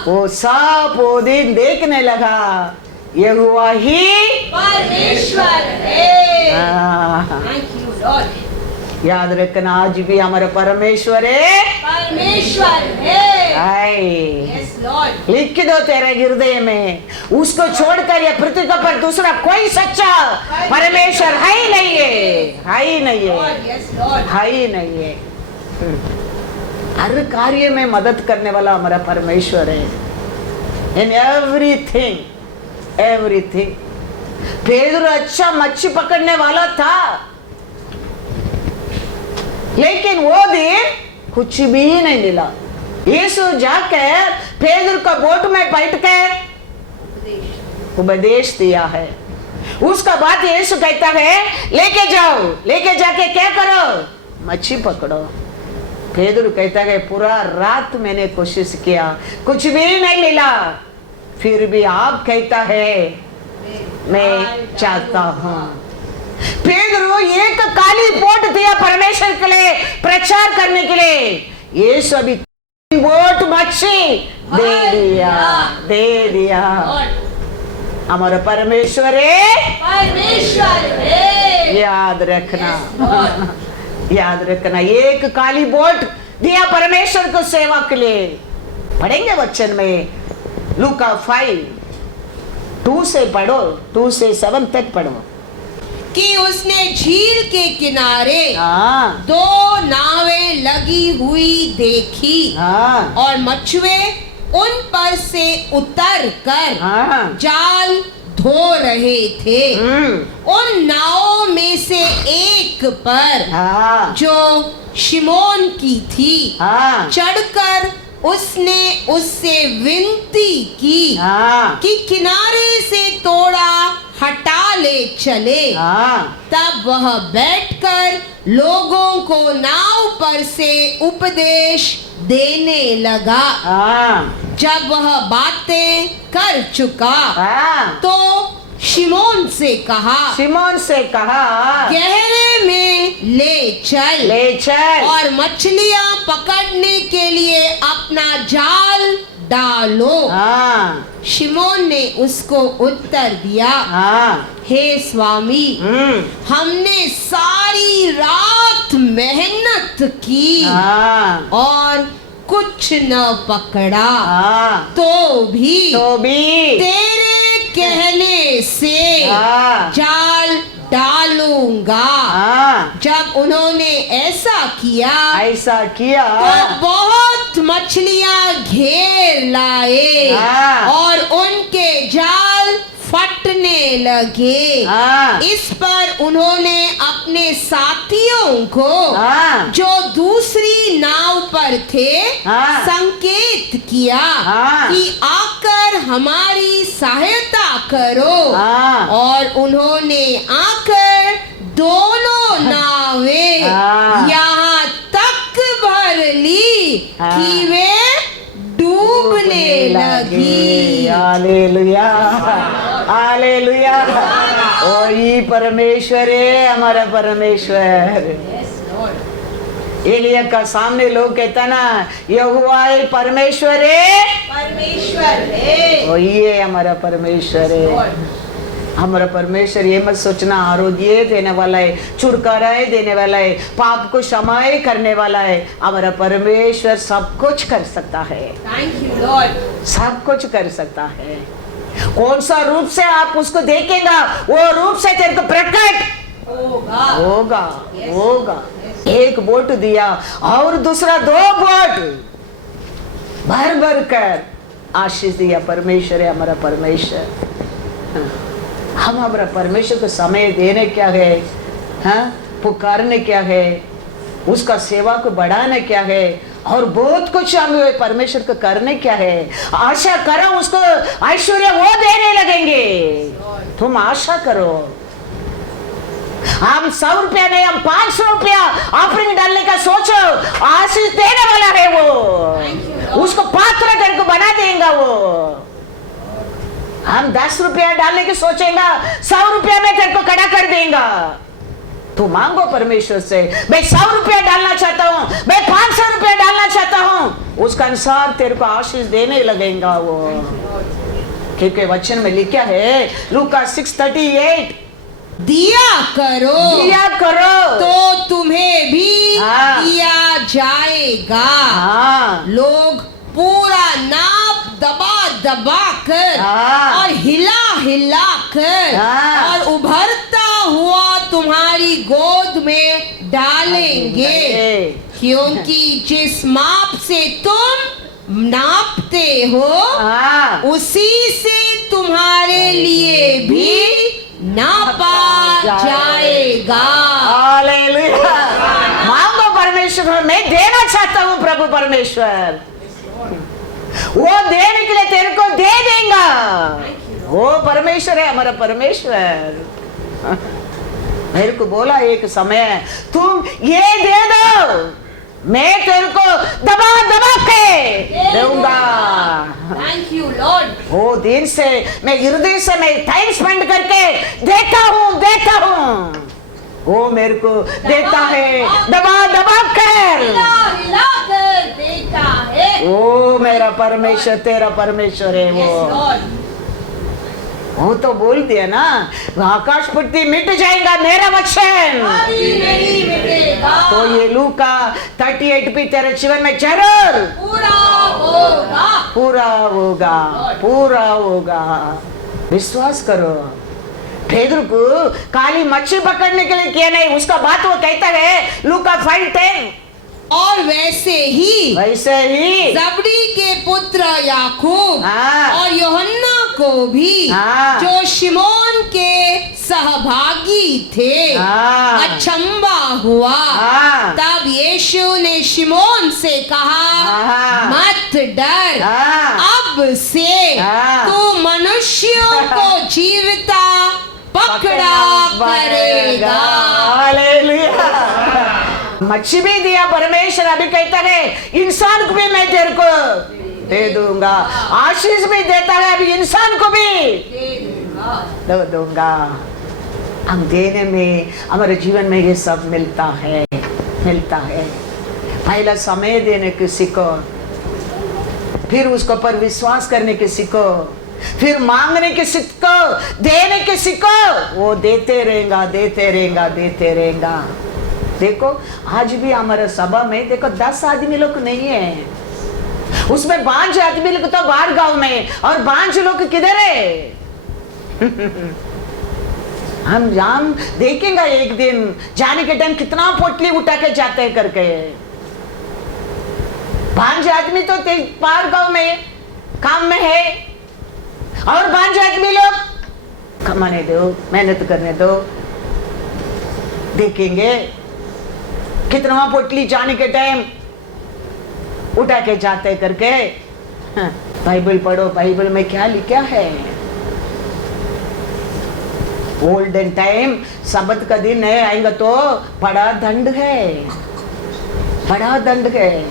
वो सब वो दिन देखने लगा यहोवा ही परमेश्वर है। हाँ। Thank you, Lord. याद रखना आज भी हमारा परमेश्वर है, परमेश्वर है। हाय। Yes, Lord. लिख दो तेरे हृदय में, उसको छोड़कर या पृथ्वी पर दूसरा कोई सच्चा परमेश्वर है ही नहीं है, है ही नहीं है, Lord, yes, Lord. है ही नहीं है। हर कार्य में मदद करने वाला हमारा परमेश्वर है। In everything, everything. पेदर अच्छा मच्छी पकड़ने वाला था, लेकिन वो दिन कुछ भी नहीं मिला। यीशु जाकर पेदर का बोट में बैठ कर उपदेश दिया है। उसका बाद यीशु कहता है लेके जाओ, लेके जाके क्या करो, मच्छी पकड़ो। पेदर कहता है पूरा रात मैंने कोशिश किया, कुछ भी नहीं मिला, फिर भी आप कहता है मैं चाहता हूँ। पेदरू एक काली बोट दिया परमेश्वर के लिए प्रचार करने के लिए, यीशु अभी बोट मच्छी दे दिया, दे दिया। हमारा परमेश्वर है, परमेश्वर है। याद रखना, याद रखना। एक काली बोट दिया परमेश्वर को सेवा के लिए। पढ़ेंगे वचन में लूका 5:2 से पढ़ो, 2 से 7 तक पढ़ो। कि उसने झील के किनारे हाँ, 2 नावें लगी हुई देखी हाँ, और मछुए उन पर से उतर कर हाँ, जाल धो रहे थे। हम्म, उन नावों में से एक पर हाँ, जो शिमोन की थी हाँ, चढ़कर उसने उससे विनती की हाँ, कि किनारे से थोड़ा हटा ले चले। हाँ, तब वह बैठकर लोगों को नाव पर से उपदेश देने लगा। हाँ, जब वह बातें कर चुका हाँ, तो शिमोन से कहा, शिमोन से कहा गहरे में ले चल। और मछलियां पकड़ने के लिए अपना जाल डालो। हाँ शिमोन ने उसको उत्तर दिया, हाँ हे स्वामी, हमने सारी रात मेहनत की हाँ और कुछ न पकड़ा, हाँ तो भी तेरे कहने से हाँ जाल डालूंगा। हाँ जब उन्होंने ऐसा किया तो बहुत मछलियां घेर लाए हाँ। और उनके जाल फटने लगे। हाँ। इस पर उन्होंने अपने साथियों को हाँ। जो दूसरी नाव पर थे हाँ। संकेत किया हाँ। कि आकर हमारी सहायता करो। हाँ। और उन्होंने आकर दोनों नावें हाँ। यहाँ तक भर ली हाँ। कि वे डूबने लगी। Hallelujah hallelujah. ओ ये परमेश्वर है, हमारा परमेश्वर। एलिया का सामने लोग कहता ना, यहोवा परमेश्वर है, परमेश्वर है। ओ ये हमारा परमेश्वर है। हमारा परमेश्वर ये मत सोचना आरोग्य देने वाला है, छुटकारा देने वाला है, पाप को क्षमा करने वाला है। हमारा परमेश्वर सब कुछ कर सकता है। Thank you Lord. सब कुछ कर सकता है। कौन सा रूप से आप उसको देखेगा, वो रूप से तेरे को प्रकट होगा होगा होगा। एक बोट दिया और दूसरा 2 बोट भर भर कर आशीष दिया। परमेश्वर है हमारा परमेश्वर। हम हमारा परमेश्वर को समय देने क्या है, हाँ पुकारने क्या है, उसका सेवा को बढ़ाना क्या है, और बहुत कुछ हमें परमेश्वर को करने क्या है। आशा करो उसको ऐश्वर्य वो देने लगेंगे। तुम आशा करो। हम 100 रुपया नहीं, हम 500 रुपया ऑफरिंग डालने का सोचो, आशीष देने वाला है वो। उसको पात्र तेरे को बना देगा वो। हम 10 रुपया डालने की सोचेगा, 100 रुपया में तेरे को खड़ा कर देगा। तू मांगो परमेश्वर से, मैं 100 रुपया डालना चाहता हूँ, मैं 500 रुपया डालना चाहता हूँ, उसका अनुसार तेरे को आशीष देने लगेगा वो। क्योंकि वचन में लिखा है लूका 6:38, दिया करो तो तुम्हें भी हाँ। दिया जाएगा। हाँ लोग पूरा नाप दबा कर हाँ। और हिला कर हाँ। और उभरता हुआ तुम्हारी गोद में डालेंगे, क्योंकि जिस माप से तुम नापते हो हाँ। उसी से तुम्हारे लिए भी नापा जाएगा। हालेलुया। मांगो परमेश्वर, मैं देना चाहता हूँ प्रभु परमेश्वर, वो देने के लिए तेरे को दे देगा। वो परमेश्वर है हमारा परमेश्वर। मेरे को बोला एक समय, तुम ये दे दो, मैं तेरे को दबा के दूंगा। Thank you Lord. वो दिन से मैं हृदय से मैं टाइम स्पेंड करके देता हूँ। वो मेरे को देता है, दबा कर हिला कर देता है। वो मेरा परमेश्वर तेरा परमेश्वर है वो तो बोल दिया ना, आकाश पृथ्वी मिट जाएगा, मेरा वचन नहीं मिटेगा। तो ये लूका 38 भी तेरे जीवन में जरूर पूरा होगा। विश्वास करो। पेदर को काली मच्छी पकड़ने के लिए किया नहीं, उसका बात वो कहता है लूका 5:10, और वैसे ही जबड़ी के पुत्र याकूब हाँ। और यूहन्ना को भी हाँ। जो शिमोन के सहभागी थे हाँ। अचंबा हुआ। हाँ। तब यीशु ने शिमोन से कहा, हाँ। मत डर, हाँ। अब से हाँ। तू मनुष्यों को जीविता पकड़ा करेगा। हालेलुया। मच्छी भी दिया परमेश्वर, अभी कहता है इंसान को भी मैं तेरे को दे दूंगा। आशीष भी देता है, अभी इंसान को भी दे दूंगा। हम देने में हमारे जीवन में ये सब मिलता है। मिलता है। पहला समय देने की सीखो, फिर उसके ऊपर विश्वास करने की सीखो, फिर मांगने की सीखो, देने की सीखो। वो देते रहेगा, देते रहेगा, देते रहेगा। देखो आज भी हमारे सभा में देखो 10 आदमी लोग नहीं है, उसमें 5 आदमी लोग तो बाहर गांव में, और 5 लोग किधर है? हम देखेंगे एक दिन जाने के टाइम कितना पोटली उठा के जाते हैं करके। 5 आदमी तो बाहर गांव में काम में है, और 5 आदमी लोग कमाने दो, मेहनत करने दो। देखेंगे कितना पोटली जाने के टाइम उठा के जाते करके। बाइबल पढ़ो, बाइबल में क्या लिखा है? गोल्डन टाइम सबत का दिन नहीं आएगा तो बड़ा दंड है, बड़ा दंड है।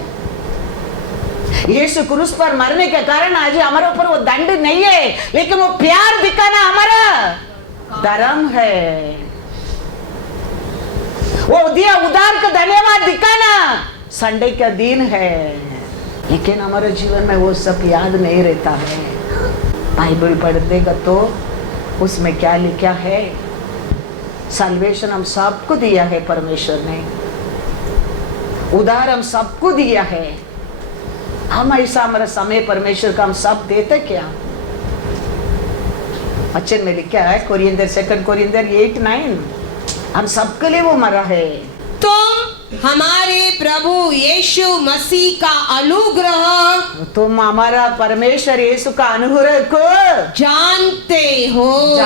यीशु क्रूस पर मरने के कारण आज हमारे ऊपर वो दंड नहीं है, लेकिन वो प्यार दिखाना हमारा धर्म है। वो दिया उदार का धन्यवाद दिखाना संडे का दिन है। लेकिन हमारे जीवन में वो सब याद नहीं रहता है। बाइबल पढ़ेगा तो उसमें क्या लिखा है? सल्वेशन हम सबको दिया है परमेश्वर ने, उदार हम सबको दिया है। हम ऐसा हमारा समय परमेश्वर का हम सब देते क्या? वचन में लिखा है कोरिंथियर 2 कोरिंथियर 8:9, हम सबके लिए वो मरा है। तुम हमारे प्रभु यीशु मसीह का अनुग्रह, तुम हमारा परमेश्वर यीशु का अनुग्रह को जानते हो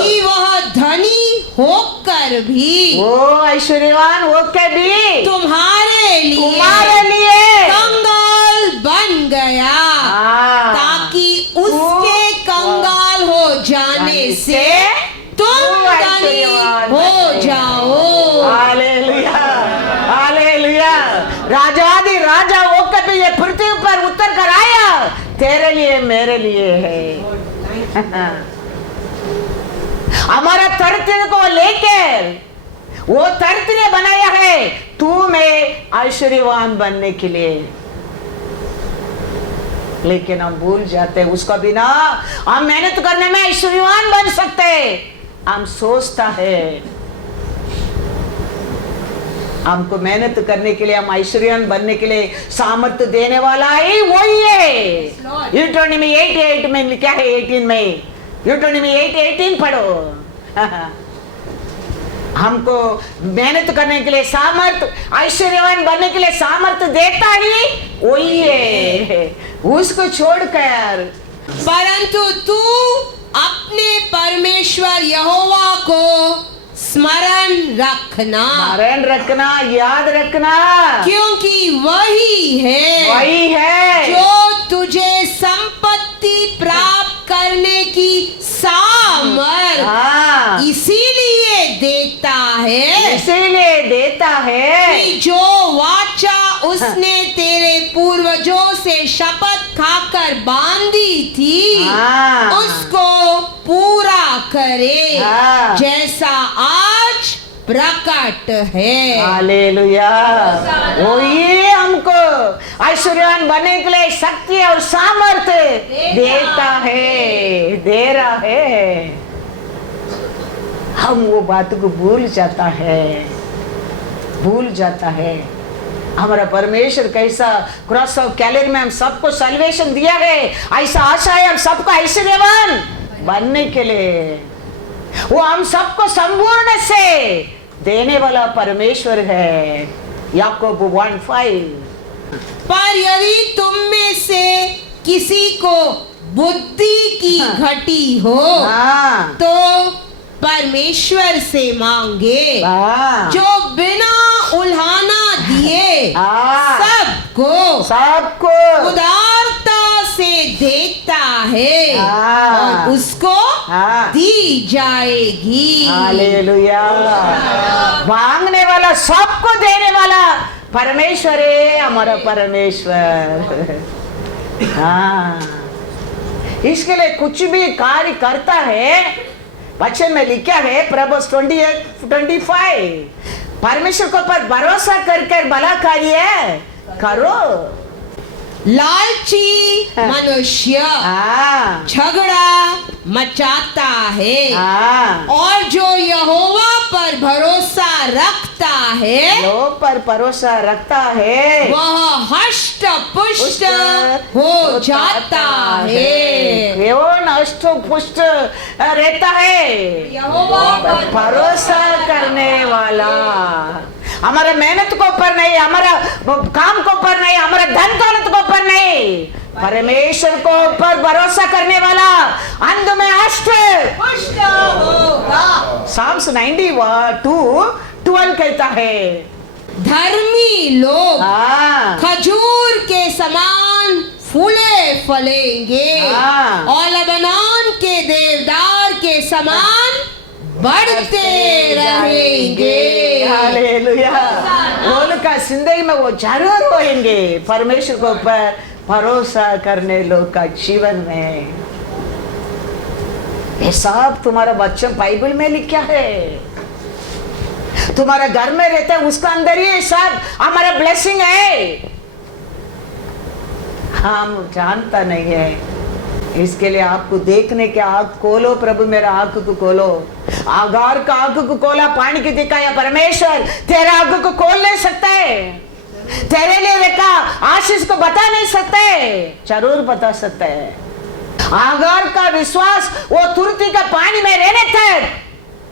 कि वह धनी होकर भी, वो ऐश्वर्यवान होकर भी तुम्हारे लिए कंगाल बन गया, ताकि उसके कंगाल हो जाने से तुम धनी हो जाओ। Hallelujah, hallelujah. राजाधि राजा होकर भी ये पृथ्वी पर उतर कर आया, तेरे लिए मेरे लिए है। हमारा धरती को लेकर वो धरती ने बनाया है तू मैं ऐश्वर्यवान बनने के लिए। लेकिन हम भूल जाते हैं उसका बिना हम मेहनत करने में ऐश्वर्यवान बन सकते। हम सोचता है हमको मेहनत करने के लिए, हम ऐश्वर्यवान बनने के लिए सामर्थ्य देने वाला ही वही है। यूट्रोनॉमी 8:8 में लिखा है, 18 में यूट्रोनॉमी 8:18 पढ़ो। हमको मेहनत करने के लिए सामर्थ्य, ऐश्वर्यवान बनने के लिए सामर्थ्य देता ही वही है, उसको छोड़कर। परंतु तू अपने परमेश्वर यहोवा को स्मरण रखना, याद रखना, क्योंकि वही है जो तुझे संपत्ति प्राप्त करने की सामर्थ इसीलिए देता है कि जो वाचा उसने तेरे पूर्वजों से शपथ खाकर बांधी थी उसको पूरा करे, जैसा आज प्रकट है। हालेलुया। वो ये हमको ऐश्वर्यवान बनने के लिए शक्ति और सामर्थ्य देता है, दे रहा है। हम वो बात को भूल जाता है। हमारा परमेश्वर कैसा क्रॉस ऑफ कैलेंडर में हम सबको सल्वेशन दिया है, ऐसा आशा है हम सबको ऐश्वर्यवान बनने के लिए। वो हम सबको संपूर्ण से देने वाला परमेश्वर है। याकूब 1:5। पर यदि तुम में से किसी को बुद्धि की घटी हो तो परमेश्वर से मांगे, जो बिना उल्हाना दिए सबको उदारता से देता है और उसको दी जाएगी। हालेलुया। मांगने वाला सबको देने वाला परमेश्वर है हमारा परमेश्वर। इसके लिए कुछ भी कार्य करता है। वचन में लिखा है Proverbs 28:25, परमेश्वर को पर भरोसा कर भला कार्य करो। लालची मनुष्य हाँ झगड़ा मचाता है, हाँ, और जो यहोवा पर भरोसा रखता है लोग पर भरोसा रखता है वह हष्ट पुष्ट हो जाता है। कौन हष्ट पुष्ट रहता है? यहोवा पर भरोसा करने वाला। हमारा मेहनत को ऊपर नहीं, हमारा काम को ऊपर नहीं, हमारा धन दौलत को ऊपर नहीं, परमेश्वर को ऊपर भरोसा करने वाला अंत में हष्ट पुष्ट होगा। साम्स 92:12 कहता है, धर्मी लोग हाँ, खजूर के समान फूले फलेंगे, हाँ। और लेबनान के देवदार के समान बढ़ते रहेंगे। हालेलुया। वो लोग का जिंदगी में वो जरूर होंगे परमेश्वर के ऊपर भरोसा करने लोग का जीवन में। ये सब तुम्हारा वचन बाइबल में लिखा है, तुम्हारा घर में रहता है, उसका अंदर ही सब हमारा ब्लेसिंग है। हम जानता नहीं है, इसके लिए आपको देखने के आंख खोलो। प्रभु मेरा आंख को खोलो। आगार का आंख को खोला, पानी की दिखाया परमेश्वर, तेरा आंख को खोल नहीं सकते, तेरे लिए रखा आशीष को बता नहीं सकते, जरूर बता सकते हैं। आगार का विश्वास वो तुरती का पानी में रहने तक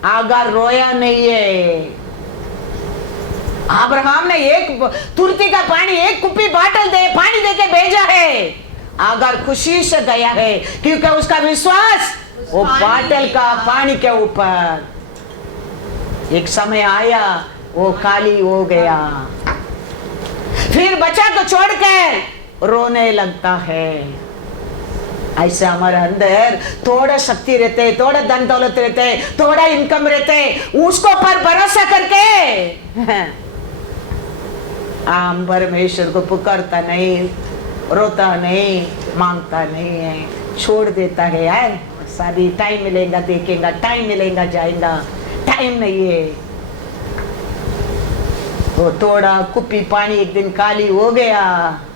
आगार रोया नहीं है। अब्राहम ने एक तुरती का पानी, एक कुप्पी बाटल दे पानी दे के भेजा है, आगार खुशी से गया है, क्योंकि उसका विश्वास वो बाटल का पानी के ऊपर। एक समय आया वो खाली हो गया, फिर बच्चा को छोड़कर रोने लगता है। ऐसे हमारे अंदर थोड़ा शक्ति रहते, थोड़ा धन दौलत रहते, थोड़ा इनकम रहते, उसको पर भरोसा करके हम परमेश्वर को पुकारता नहीं, रोता नहीं, मांगता नहीं है, छोड़ देता है। यार सारी टाइम मिलेगा देखेगा, टाइम मिलेगा जाएगा, टाइम नहीं है। वो थोड़ा कुप्पी पानी एक दिन खाली हो गया,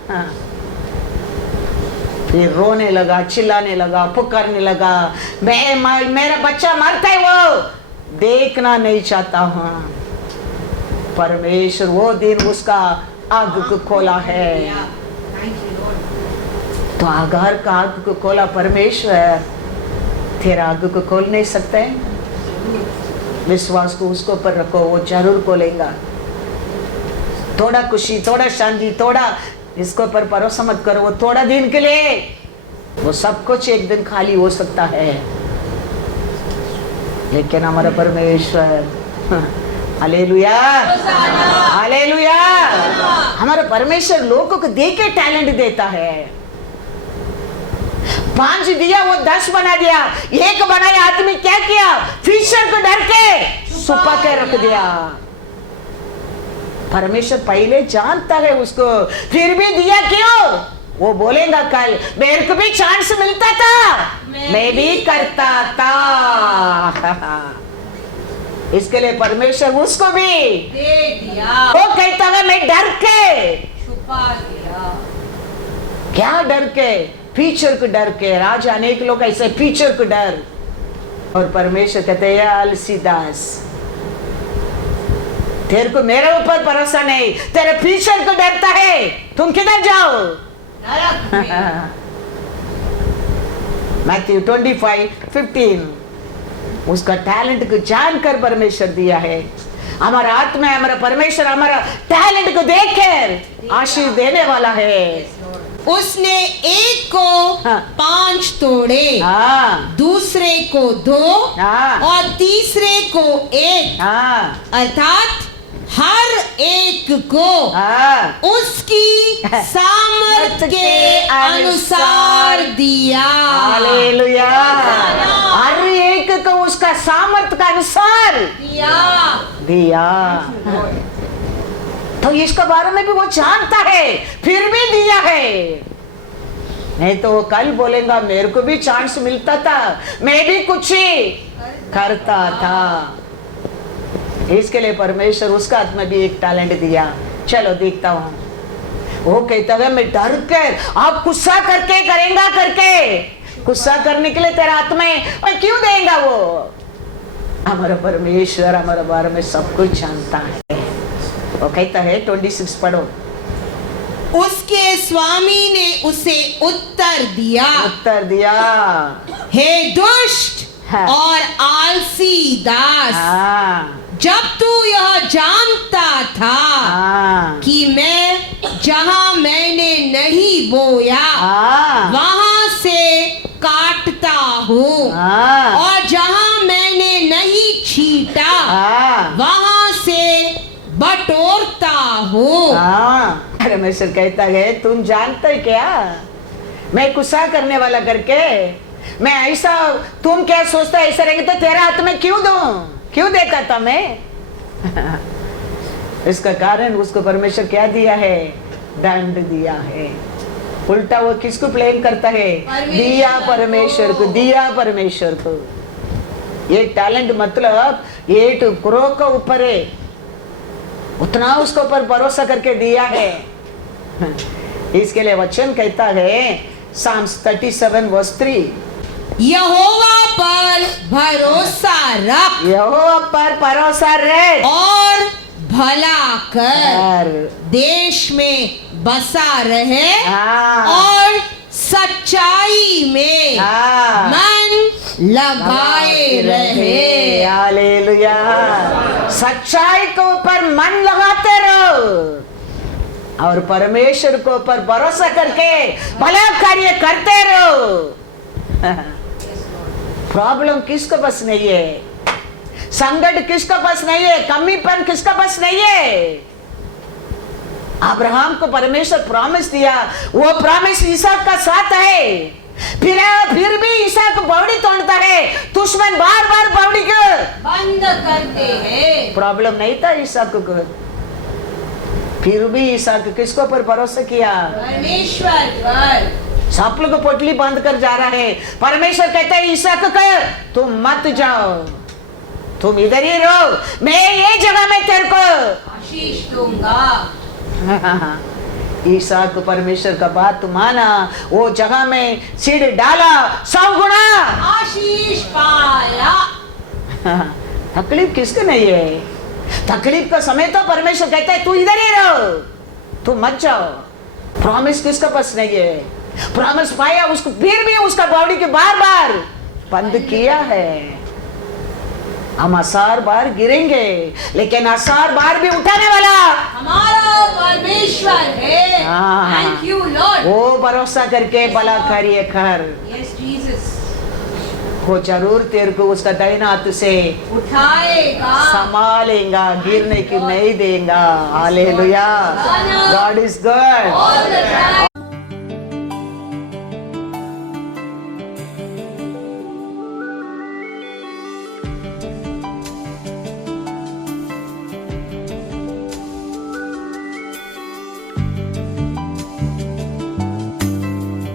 हाँ। फिर रोने लगा, चिल्लाने लगा, पुकारने लगा, मेरा बच्चा मरता है, वो देखना नहीं चाहता हूँ। परमेश्वर वो दिन उसका आग को खोला है, तो आगार का आग को खोला परमेश्वर, तेरा आग को खोल नहीं सकते। विश्वास को उसको पर रखो, वो जरूर खोलेगा। थोड़ा खुशी, थोड़ा शांति, थोड़ा इसको पर भरोसा मत करो, वो थोड़ा दिन के लिए, वो सब कुछ एक दिन खाली हो सकता है। लेकिन हमारा परमेश्वर, हालेलुया, हालेलुया, हमारा परमेश्वर लोगों को देख के टैलेंट देता है। 5 दिया वो 10 बना दिया, एक बनाया आदमी क्या किया, फिशर को डर के छुपा के रख दिया। परमेश्वर पहले जानता है उसको, फिर भी दिया क्यों? वो बोलेगा कल मेरे को भी चांस मिलता था, मैं भी करता था। इसके लिए परमेश्वर उसको भी दे दिया। वो कहता है मैं डर के छुपा दिया। क्या डर के? फीचर को डर के। राजा अनेक लोग ऐसे फीचर को डर, और परमेश्वर कहते हैं अलसीदास, तेरे को मेरे ऊपर भरोसा नहीं, तेरे फीचर को डरता है, तुम किधर जाओ? मैथ्यू 25:15 उसका टैलेंट को जानकर परमेश्वर दिया है। हमारा आत्मा, हमारा परमेश्वर हमारा टैलेंट को देखकर आशीष देने वाला है। उसने एक को 5 तोड़े, हाँ, दूसरे को 2, हाँ, और तीसरे को 1, हाँ, अर्थात हर एक को हाँ, उसकी सामर्थ के अनुसार दिया। हालेलुया। हर एक को उसका सामर्थ का अनुसार दिया। तो इसके बारे में भी वो जानता है, फिर भी दिया है। नहीं तो वो कल बोलेगा मेरे को भी चांस मिलता था, मैं भी कुछ ही करता था। इसके लिए परमेश्वर उसका हाथ में भी एक टैलेंट दिया। चलो देखता हूँ। वो कहता है मैं डर कर, आप गुस्सा करके करेंगा करके, गुस्सा करने के लिए तेरा हाथ में और क्यों देगा वो? हमारा परमेश्वर हमारे बारे में सब कुछ जानता है। वो कहता है 26 पढ़ो। उसके स्वामी ने उसे उत्तर दिया, हे दुष्ट हाँ। और आलसी दास, हाँ जब तू यह जानता था हाँ कि मैं जहां मैंने नहीं बोया हाँ वहां से काटता हूँ, हाँ और जहां मैंने नहीं छीटा हाँ वहां से बटोरता हूँ। हाँ। परमेश्वर कहता है तुम जानते हो क्या, मैं गुस्सा करने वाला करके मैं ऐसा, तुम क्या सोचता ऐसा रहेंगे तो तेरा हाथ में क्यों दूं, क्यों देता था मैं? इसका कारण उसको परमेश्वर क्या दिया है? दंड दिया है। उल्टा वो किसको ब्लेम करता है? दिया परमेश्वर को, दिया परमेश्वर को। ये टैलेंट मतलब ये क्रो के ऊपर है, उतना उसके ऊपर भरोसा करके दिया है। इसके लिए वचन कहता है Psalms 37 verse 3, यहोवा पर भरोसा रख यहोवा पर भरोसा रख और भला कर, और देश में बसा रहे हाँ और सच्चाई में हाँ मन लगाए रहे। हालेलुया। सच्चाई के ऊपर मन लगाते रहो और परमेश्वर को ऊपर भरोसा करके भला कार्य करते रहो। प्रॉब्लम किसको बस नहीं है, संकट किसको बस नहीं है, कमीपन किसका बस नहीं है। अब्राहम को परमेश्वर प्रॉमिस दिया, वो प्रॉमिस ईसाक का साथ है, फिर भी ईसाक बावड़ी तोड़ता है, दुश्मन बार बार बावड़ी को बंद करते हैं। प्रॉब्लम नहीं था ईसाक को, फिर भी ईसाक किसको पर भरोसा किया? परमेश्वर पर। सब लोग पोटली बंद कर जा रहा है, परमेश्वर कहता है ईसाक को तुम मत जाओ, तुम इधर ही रहो, मैं ये जगह में तेरे को आशीष दूंगा। ईसाक को परमेश्वर का बात माना, वो जगह में सीढ़ डाला, 100 गुना आशीष पाया। तकलीफ किसको नहीं है? तकलीफ का समय तो परमेश्वर कहता है तू इधर ही रहो, तू मत जाओ। प्रॉमिस किसका पास नहीं है? प्रॉमिस पाया उसको, फिर भी उसका बॉडी के बार बार बंद किया है। हम 1000 बार गिरेंगे लेकिन 1000 बार भी उठाने वाला हमारा परमेश्वर है। हाँ। Thank you Lord. वो भरोसा करके भला कार्य कर, यस जीसस, वो जरूर तेरे को उसका दाहिना हाथ से उठाएगा, संभालेगा, गिरने की नहीं देगा। हालेलुया। God is good